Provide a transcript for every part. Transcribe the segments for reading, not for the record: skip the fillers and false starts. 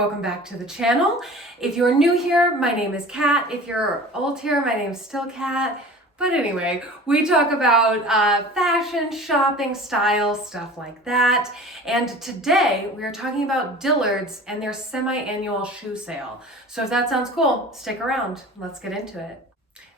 welcome back to the channel. If you're new here, my name is Kat. If you're old here, my name's still Kat. But anyway, we talk about fashion, shopping, style, stuff like that. And today we are talking about Dillard's and their semi-annual shoe sale. So if that sounds cool, stick around. Let's get into it.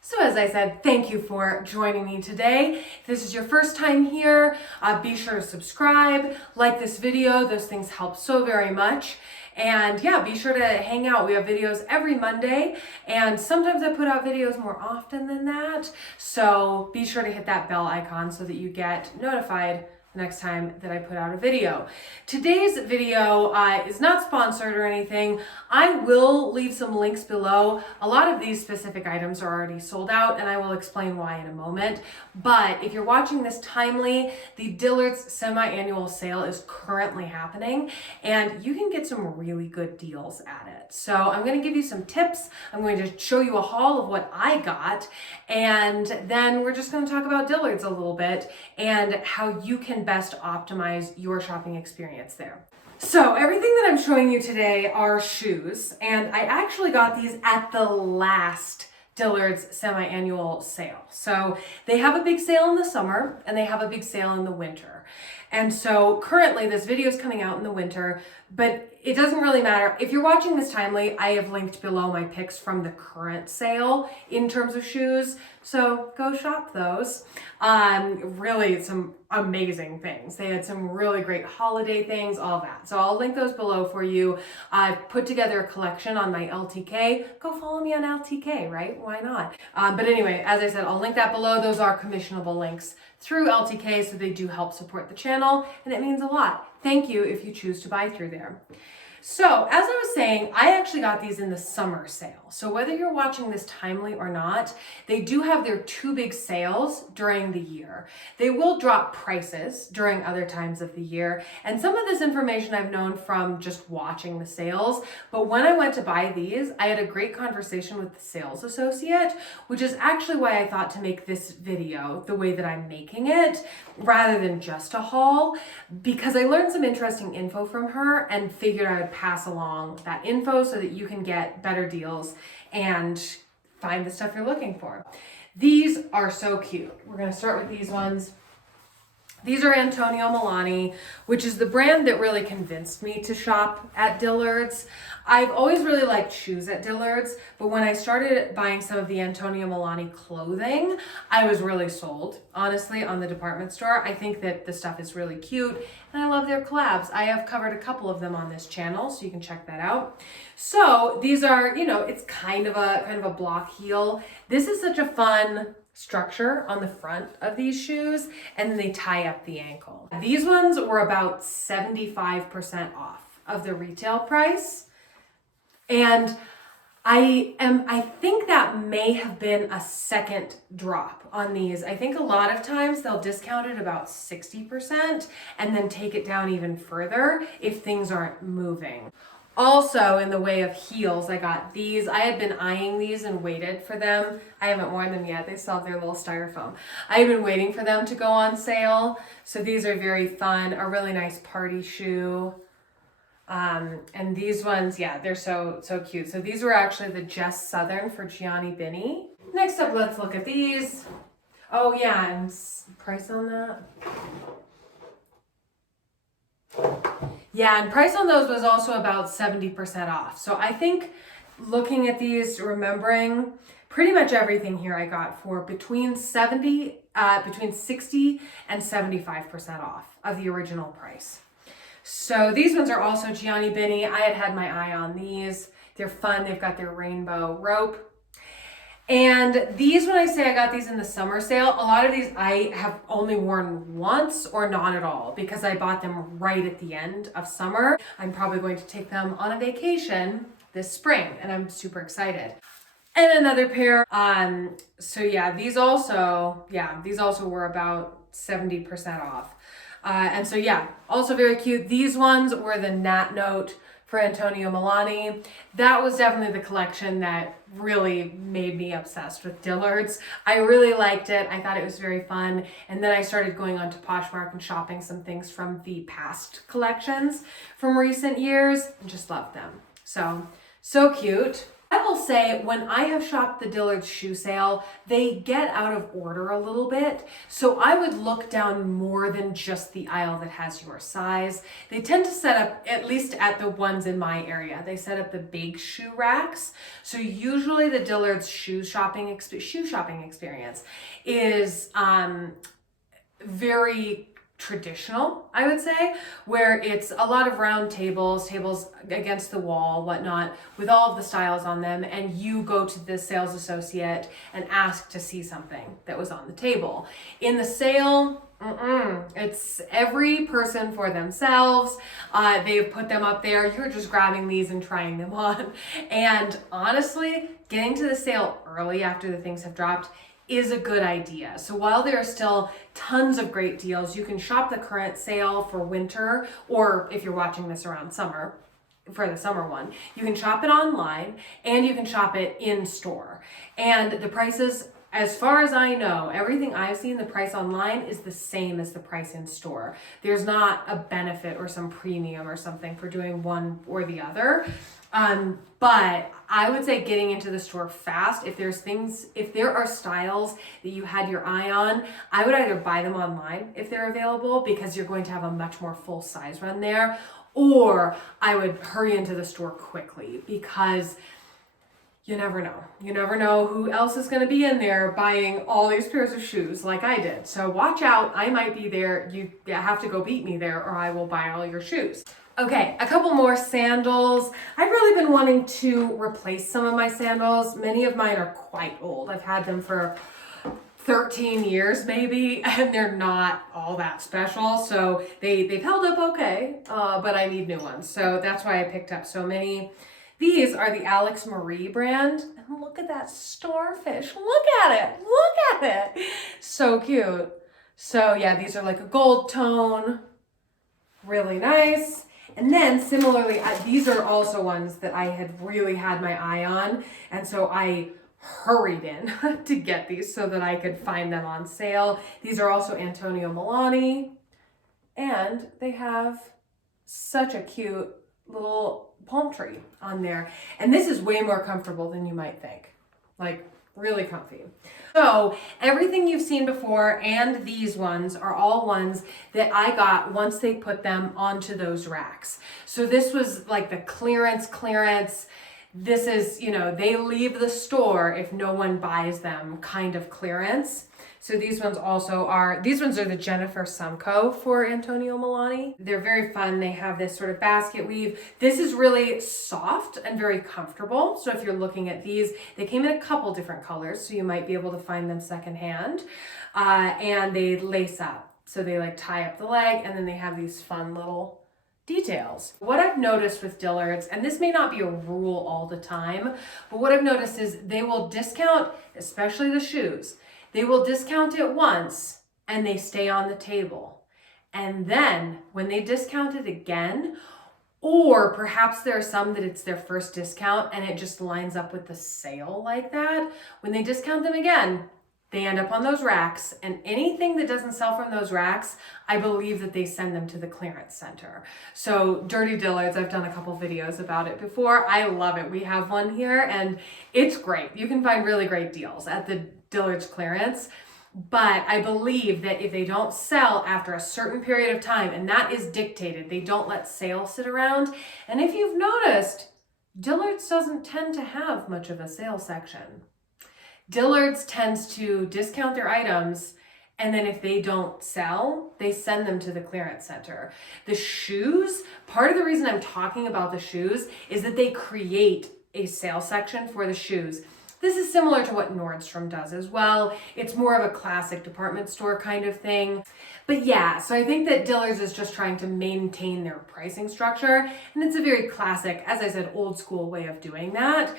So as I said, thank you for joining me today. If this is your first time here, be sure to subscribe, like this video. Those things help so very much. And yeah, be sure to hang out. We have videos every Monday, and sometimes I put out videos more often than that. So be sure to hit that bell icon so that you get notified next time that I put out a video. Today's video is not sponsored or anything. I will leave some links below. A lot of these specific items are already sold out, and I will explain why in a moment. But if you're watching this timely, the Dillard's semi-annual sale is currently happening, and you can get some really good deals at it. So I'm going to give you some tips. I'm going to show you a haul of what I got, and then we're just going to talk about Dillard's a little bit and how you can best optimize your shopping experience there. So everything that I'm showing you today are shoes, and I actually got these at the last Dillard's semi-annual sale. So they have a big sale in the summer and they have a big sale in the winter. And so currently this video is coming out in the winter, but it doesn't really matter. If you're watching this timely, I have linked below my picks from the current sale in terms of shoes. So go shop those. Really some amazing things. They had some really great holiday things, all that. So I'll link those below for you. I've put together a collection on my LTK. Go follow me on LTK, right? Why not? But anyway, as I said, I'll link that below. Those are commissionable links through LTK, so they do help support the channel, and it means a lot. Thank you if you choose to buy through there. So as I was saying, I actually got these in the summer sale. So whether you're watching this timely or not, they do have their two big sales during the year. They will drop prices during other times of the year. And some of this information I've known from just watching the sales. But when I went to buy these, I had a great conversation with the sales associate, which is actually why I thought to make this video the way that I'm making it, rather than just a haul, because I learned some interesting info from her and figured I would pass along that info so that you can get better deals and find the stuff you're looking for. These are so cute. We're going to start with these ones. These are Antonio Milani, which is the brand that really convinced me to shop at Dillard's. I've always really liked shoes at Dillard's, but when I started buying some of the Antonio Milani clothing, I was really sold, honestly, on the department store. I think that the stuff is really cute, and I love their collabs. I have covered a couple of them on this channel, so you can check that out. So these are, it's kind of a block heel. This is such a fun structure on the front of these shoes, and then they tie up the ankle. These ones were about 75% off of the retail price, and I think that may have been a second drop on these. I think a lot of times they'll discount it about 60% and then take it down even further if things aren't moving. Also, in the way of heels, I got these. I had been eyeing these and waited for them. I haven't worn them yet. They still have their little styrofoam. I had been waiting for them to go on sale. So these are very fun, a really nice party shoe. And these ones, yeah, they're so cute. So these were actually the Jess Southern for Gianni Bini. Next up, let's look at these. Oh yeah, and price on that. Yeah, and price on those was also about 70% off. So I think looking at these, remembering pretty much everything here I got for between 60 and 75% off of the original price. So these ones are also Gianni Bini. I had my eye on these. They're fun. They've got their rainbow rope. And these, when I say I got these in the summer sale, a lot of these I have only worn once or not at all because I bought them right at the end of summer. I'm probably going to take them on a vacation this spring, and I'm super excited. And another pair. So yeah, these also were about 70% off. And so yeah, also very cute. These ones were the Nat Note for Antonio Milani. That was definitely the collection that really made me obsessed with Dillard's. I really liked it. I thought it was very fun. And then I started going on to Poshmark and shopping some things from the past collections from recent years and just loved them. So cute. I will say, when I have shopped the Dillard's shoe sale, they get out of order a little bit. So I would look down more than just the aisle that has your size. They tend to set up, at least at the ones in my area, they set up the big shoe racks. So usually the Dillard's shoe shopping experience is very traditional, I would say, where it's a lot of round tables against the wall, whatnot, with all of the styles on them, and you go to the sales associate and ask to see something that was on the table. In the sale, it's every person for themselves. They've put them up there. You're just grabbing these and trying them on. And honestly, getting to the sale early after the things have dropped is a good idea. So while there are still tons of great deals, you can shop the current sale for winter, or if you're watching this around summer, for the summer one, you can shop it online and you can shop it in store. And the prices, as far as I know, everything I've seen, the price online is the same as the price in store. There's not a benefit or some premium or something for doing one or the other. But I would say getting into the store fast, if there are styles that you had your eye on, I would either buy them online if they're available, because you're going to have a much more full size run there, or I would hurry into the store quickly, because you never know. You never know who else is going to be in there buying all these pairs of shoes like I did. So watch out. I might be there. You have to go beat me there, or I will buy all your shoes. Okay, a couple more sandals. I've really been wanting to replace some of my sandals. Many of mine are quite old. I've had them for 13 years maybe, and they're not all that special. So they've held up okay, but I need new ones. So that's why I picked up so many. These are the Alex Marie brand. And look at that starfish. Look at it. Look at it. So cute. So yeah, these are like a gold tone. Really nice. And then similarly, these are also ones that I had really had my eye on. And so I hurried in to get these so that I could find them on sale. These are also Antonio Milani. And they have such a cute little palm tree on there. And this is way more comfortable than you might think. Like, really comfy. So everything you've seen before and these ones are all ones that I got once they put them onto those racks. So this was like the clearance. This is, they leave the store if no one buys them kind of clearance. So these ones are the Jennifer Sumco for Antonio Milani. They're very fun. They have this sort of basket weave. This is really soft and very comfortable. So if you're looking at these, they came in a couple different colors, so you might be able to find them secondhand. And they lace up. So they like tie up the leg, and then they have these fun little details. What I've noticed with Dillard's, and this may not be a rule all the time, but what I've noticed is they will discount, especially the shoes, they will discount it once and they stay on the table. And then when they discount it again, or perhaps there are some that it's their first discount and it just lines up with the sale like that, when they discount them again, they end up on those racks, and anything that doesn't sell from those racks, I believe that they send them to the clearance center. So Dirty Dillard's, I've done a couple videos about it before. I love it. We have one here and it's great. You can find really great deals at the Dillard's clearance. But I believe that if they don't sell after a certain period of time, and that is dictated, they don't let sales sit around. And if you've noticed, Dillard's doesn't tend to have much of a sale section. Dillard's tends to discount their items, and then if they don't sell, they send them to the clearance center. The shoes, part of the reason I'm talking about the shoes is that they create a sale section for the shoes. This is similar to what Nordstrom does as well. It's more of a classic department store kind of thing. But yeah, so I think that Dillard's is just trying to maintain their pricing structure, and it's a very classic, as I said, old school way of doing that.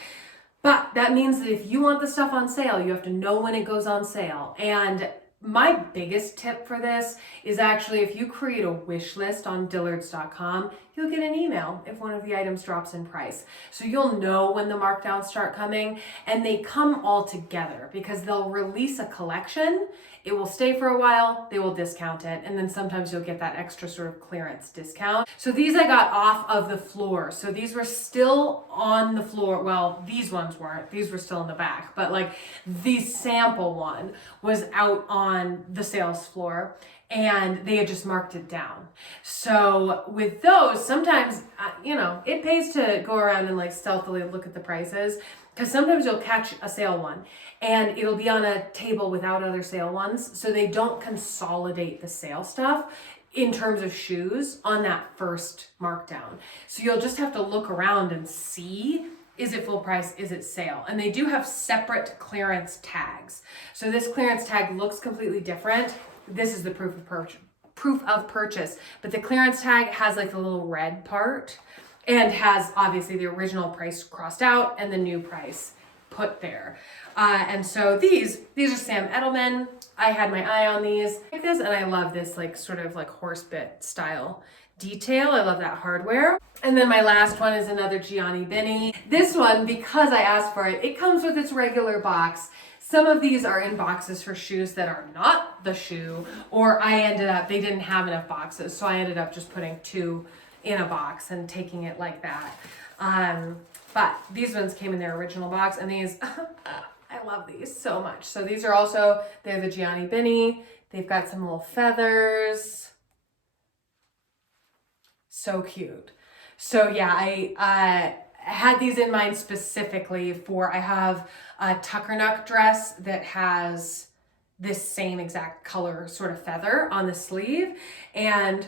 But that means that if you want the stuff on sale, you have to know when it goes on sale. And my biggest tip for this is actually, if you create a wish list on dillards.com, you'll get an email if one of the items drops in price. So you'll know when the markdowns start coming, and they come all together because they'll release a collection. It will stay for a while, they will discount it, and then sometimes you'll get that extra sort of clearance discount. So these I got off of the floor. So these were still on the floor. Well, these ones weren't. These were still in the back. But like the sample one was out on the sales floor, and they had just marked it down. So with those, sometimes, it pays to go around and like stealthily look at the prices, because sometimes you'll catch a sale one and it'll be on a table without other sale ones. So they don't consolidate the sale stuff in terms of shoes on that first markdown. So you'll just have to look around and see, is it full price? Is it sale? And they do have separate clearance tags. So this clearance tag looks completely different. This is the proof of purchase, but the clearance tag has like the little red part and has obviously the original price crossed out and the new price put there. And so these are Sam Edelman. I had my eye on these like this, and I love this like sort of like horse bit style detail. I love that hardware. And then my last one is another Gianni Bini. This one, because I asked for it, it comes with its regular box. Some of these are in boxes for shoes that are not the shoe, or they didn't have enough boxes, so I ended up just putting 2 in a box and taking it like that. But these ones came in their original box, and these, I love these so much. So these are also, they're the Gianni Bini. They've got some little feathers. So cute. So yeah, I had these in mind specifically I have a Tuckernuck dress that has this same exact color sort of feather on the sleeve, and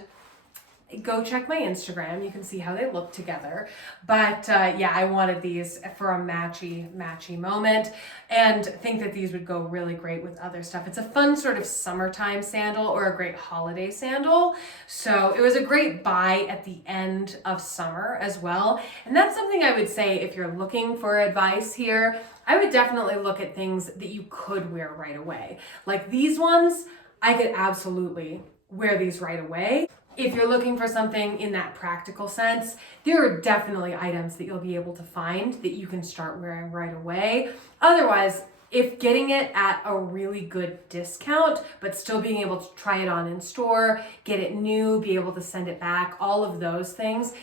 go check my Instagram. You can see how they look together. But yeah, I wanted these for a matchy moment, and think that these would go really great with other stuff. It's a fun sort of summertime sandal or a great holiday sandal. So it was a great buy at the end of summer as well. And that's something I would say, if you're looking for advice here, I would definitely look at things that you could wear right away. Like these ones, I could absolutely wear these right away. If you're looking for something in that practical sense, there are definitely items that you'll be able to find that you can start wearing right away. Otherwise, if getting it at a really good discount, but still being able to try it on in store, get it new, be able to send it back, all of those things,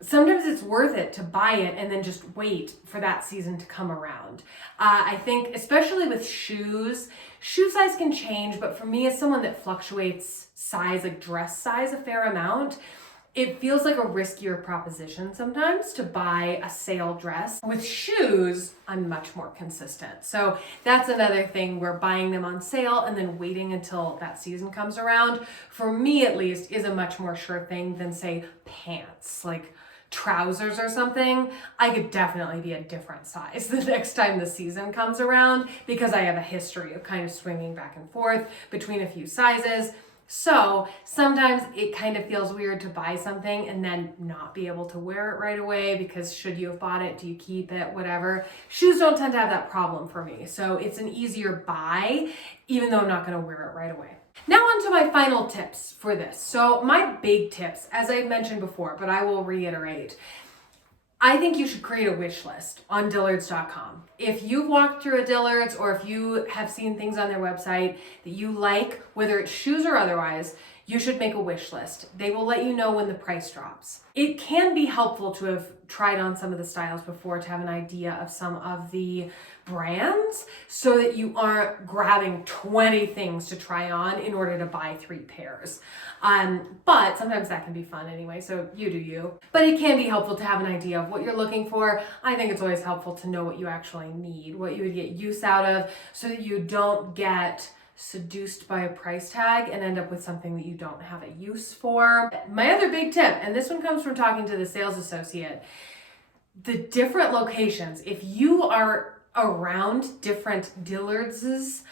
sometimes it's worth it to buy it and then just wait for that season to come around. I think, especially with shoes, shoe size can change, but for me, as someone that fluctuates size, like dress size, a fair amount, it feels like a riskier proposition sometimes to buy a sale dress. With shoes, I'm much more consistent. So that's another thing where buying them on sale and then waiting until that season comes around, for me at least, is a much more sure thing than, say, pants. Like trousers or something, I could definitely be a different size the next time the season comes around, because I have a history of kind of swinging back and forth between a few sizes. So sometimes it kind of feels weird to buy something and then not be able to wear it right away, because should you have bought it? Do you keep it? Whatever. Shoes don't tend to have that problem for me. So it's an easier buy, even though I'm not going to wear it right away. Now on to my final tips for this. So my big tips, as I mentioned before, but I will reiterate, I think you should create a wish list on Dillards.com. If you've walked through a Dillards, or if you have seen things on their website that you like, whether it's shoes or otherwise, you should make a wish list. They will let you know when the price drops. It can be helpful to have tried on some of the styles before to have an idea of some of the brands, so that you aren't grabbing 20 things to try on in order to buy 3 pairs. But sometimes that can be fun anyway, so you do you. But it can be helpful to have an idea of what you're looking for. I think it's always helpful to know what you actually need, what you would get use out of, so that you don't get seduced by a price tag and end up with something that you don't have a use for. My other big tip, and this one comes from talking to the sales associate, the different locations. If you are around different Dillardses,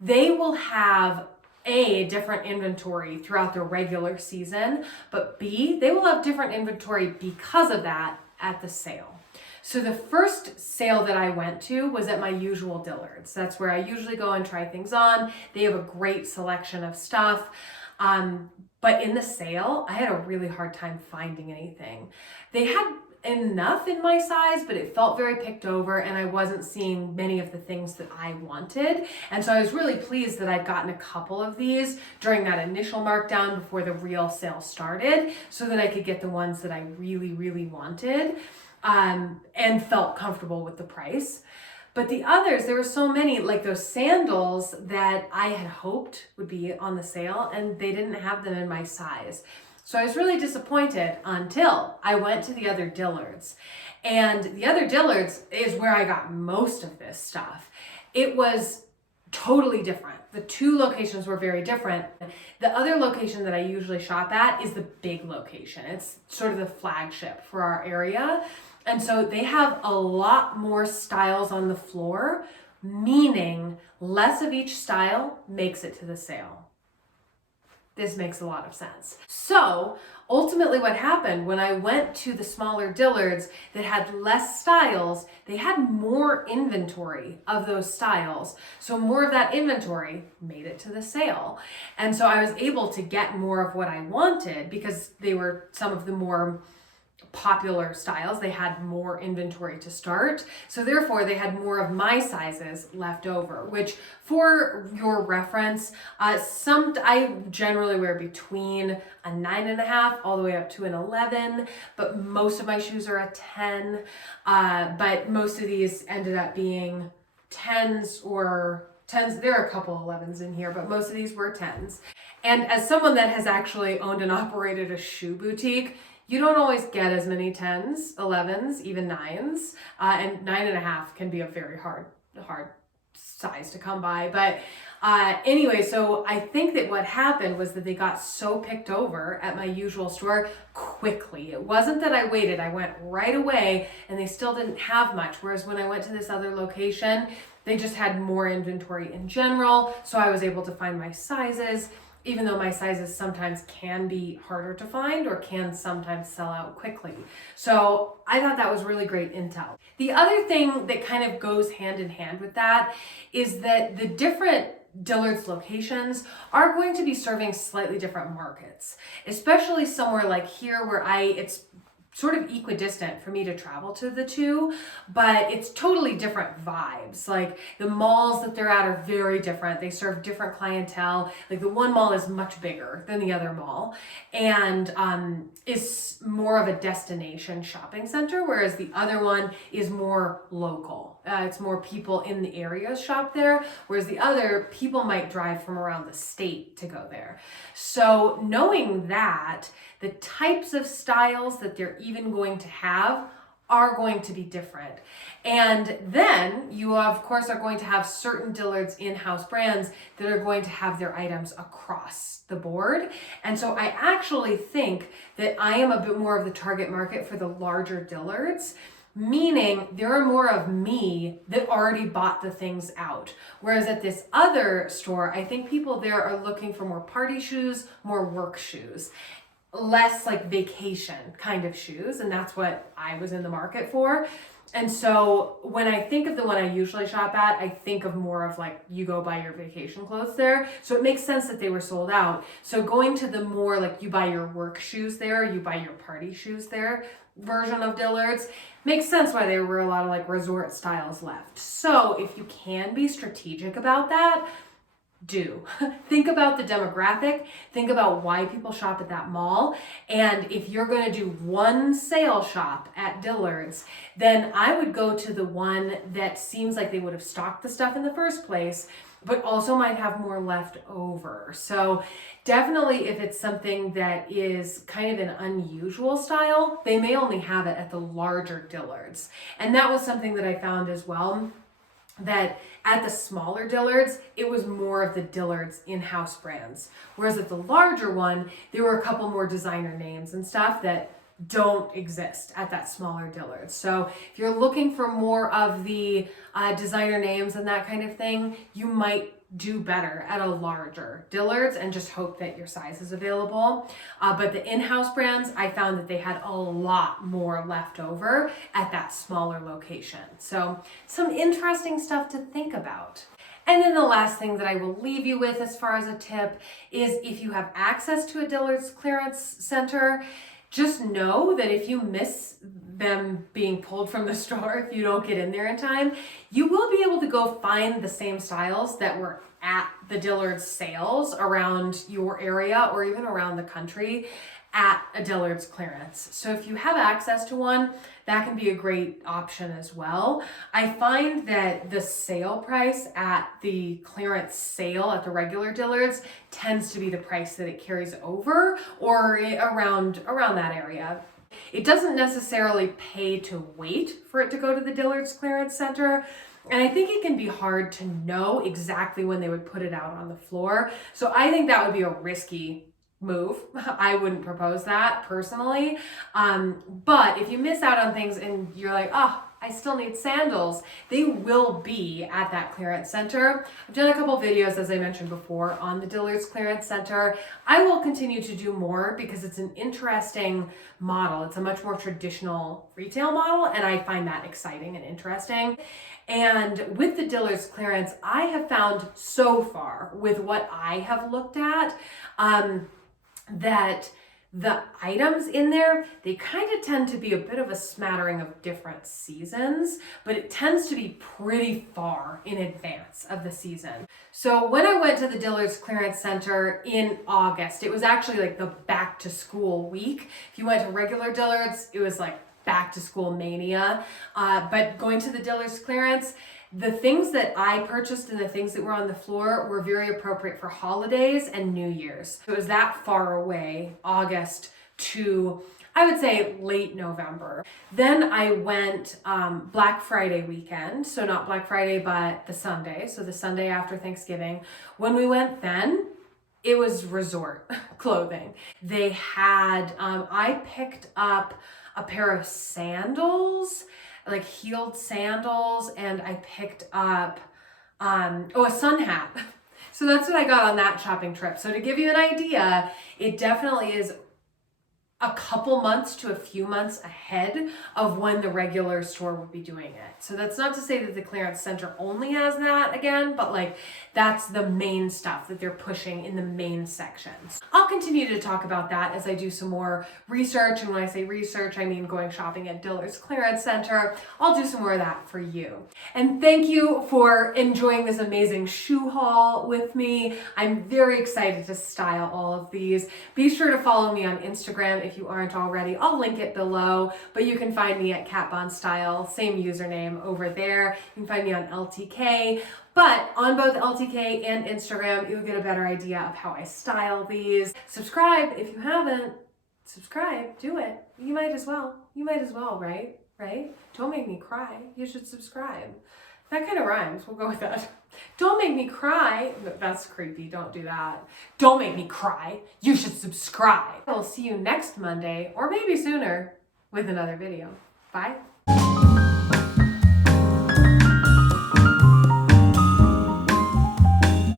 they will have A, different inventory throughout the regular season, but B, they will have different inventory because of that at the sale. So the first sale that I went to was at my usual Dillard's. That's where I usually go and try things on. They have a great selection of stuff. But in the sale, I had a really hard time finding anything. They had enough in my size, but it felt very picked over and I wasn't seeing many of the things that I wanted. And so I was really pleased that I'd gotten a couple of these during that initial markdown before the real sale started so that I could get the ones that I really, really wanted, and felt comfortable with the price. But the others, there were so many, like those sandals that I had hoped would be on the sale and they didn't have them in my size. So I was really disappointed until I went to the other Dillards. And the other Dillards is where I got most of this stuff. It was totally different. The two locations were very different. The other location that I usually shop at is the big location. It's sort of the flagship for our area. And so they have a lot more styles on the floor, meaning less of each style makes it to the sale. This makes a lot of sense. So ultimately what happened when I went to the smaller Dillards that had less styles, they had more inventory of those styles. So more of that inventory made it to the sale. And so I was able to get more of what I wanted because they were some of the more popular styles. They had more inventory to start. So therefore they had more of my sizes left over, which for your reference, I generally wear between a 9.5 all the way up to an 11, but most of my shoes are a 10. But most of these ended up being 10s or 10s. There are a couple 11s in here, but most of these were 10s. And as someone that has actually owned and operated a shoe boutique, you don't always get as many 10s, 11s, even 9s, and 9.5 can be a very hard size to come by. But anyway, so I think that what happened was that they got so picked over at my usual store quickly. It wasn't that I waited, I went right away and they still didn't have much. Whereas when I went to this other location, they just had more inventory in general. So I was able to find my sizes, even though my sizes sometimes can be harder to find or can sometimes sell out quickly. So I thought that was really great intel. The other thing that kind of goes hand in hand with that is that the different Dillard's locations are going to be serving slightly different markets, especially somewhere like here where it's sort of equidistant for me to travel to the two, but it's totally different vibes. Like the malls that they're at are very different. They serve different clientele. Like the one mall is much bigger than the other mall and is more of a destination shopping center, whereas the other one is more local. It's more people in the area shop there, whereas the other people might drive from around the state to go there. So knowing that, the types of styles that they're even going to have are going to be different. And then you, of course, are going to have certain Dillard's in-house brands that are going to have their items across the board. And so I actually think that I am a bit more of the target market for the larger Dillard's, meaning there are more of me that already bought the things out. Whereas at this other store, I think people there are looking for more party shoes, more work shoes, less like vacation kind of shoes. And that's what I was in the market for. And so when I think of the one I usually shop at, I think of more of like, you go buy your vacation clothes there. So it makes sense that they were sold out. So going to the more like you buy your work shoes there, you buy your party shoes there version of Dillard's, makes sense why there were a lot of like resort styles left. So if you can be strategic about that, do. Think about the demographic, think about why people shop at that mall. And if you're going to do one sale shop at Dillard's, then I would go to the one that seems like they would have stocked the stuff in the first place, but also might have more left over. So definitely if it's something that is kind of an unusual style, they may only have it at the larger Dillard's. And that was something that I found as well, that at the smaller Dillard's, it was more of the Dillard's in-house brands. Whereas at the larger one, there were a couple more designer names and stuff that don't exist at that smaller Dillard's. So if you're looking for more of the designer names and that kind of thing, you might do better at a larger Dillard's and just hope that your size is available. But the in-house brands, I found that they had a lot more left over at that smaller location. So some interesting stuff to think about. And then the last thing that I will leave you with as far as a tip is if you have access to a Dillard's clearance center, just know that if you miss them being pulled from the store, if you don't get in there in time, you will be able to go find the same styles that were at the Dillard's sales around your area or even around the country at a Dillard's clearance. So if you have access to one, that can be a great option as well. I find that the sale price at the clearance sale at the regular Dillard's tends to be the price that it carries over or around that area. It doesn't necessarily pay to wait for it to go to the Dillard's clearance center. And I think it can be hard to know exactly when they would put it out on the floor. So I think that would be a risky move. I wouldn't propose that personally. But if you miss out on things and you're like, oh, I still need sandals, they will be at that clearance center. I've done a couple videos, as I mentioned before, on the Dillard's clearance center. I will continue to do more because it's an interesting model. It's a much more traditional retail model, and I find that exciting and interesting. And with the Dillard's clearance, I have found so far with what I have looked at, that the items in there, they kind of tend to be a bit of a smattering of different seasons, but it tends to be pretty far in advance of the season. So when I went to the Dillard's clearance center in August, it was actually like the back to school week. If you went to regular Dillard's, it was like back to school mania. But going to the Dillard's clearance, the things that I purchased and the things that were on the floor were very appropriate for holidays and New Year's. It was that far away, August to, I would say, late November. Then I went Black Friday weekend. So not Black Friday, but the Sunday. So the Sunday after Thanksgiving. When we went then, it was resort clothing. They had, I picked up a pair of sandals, like heeled sandals, and I picked up a sun hat. So that's what I got on that shopping trip. So to give you an idea, it definitely is a couple months to a few months ahead of when the regular store would be doing it. So that's not to say that the clearance center only has that again, but like that's the main stuff that they're pushing in the main sections. I'll continue to talk about that as I do some more research. And when I say research, I mean going shopping at Dillard's clearance center. I'll do some more of that for you. And thank you for enjoying this amazing shoe haul with me. I'm very excited to style all of these. Be sure to follow me on Instagram if you aren't already. I'll link it below, but you can find me at Kat Von Style, same username over there. You can find me on LTK, but on both LTK and Instagram, you'll get a better idea of how I style these. Subscribe if you haven't. Subscribe, do it. You might as well, right? Don't make me cry. You should subscribe. That kind of rhymes. We'll go with that. Don't make me cry. That's creepy. Don't do that. Don't make me cry. You should subscribe. I'll see you next Monday, or maybe sooner, with another video. Bye.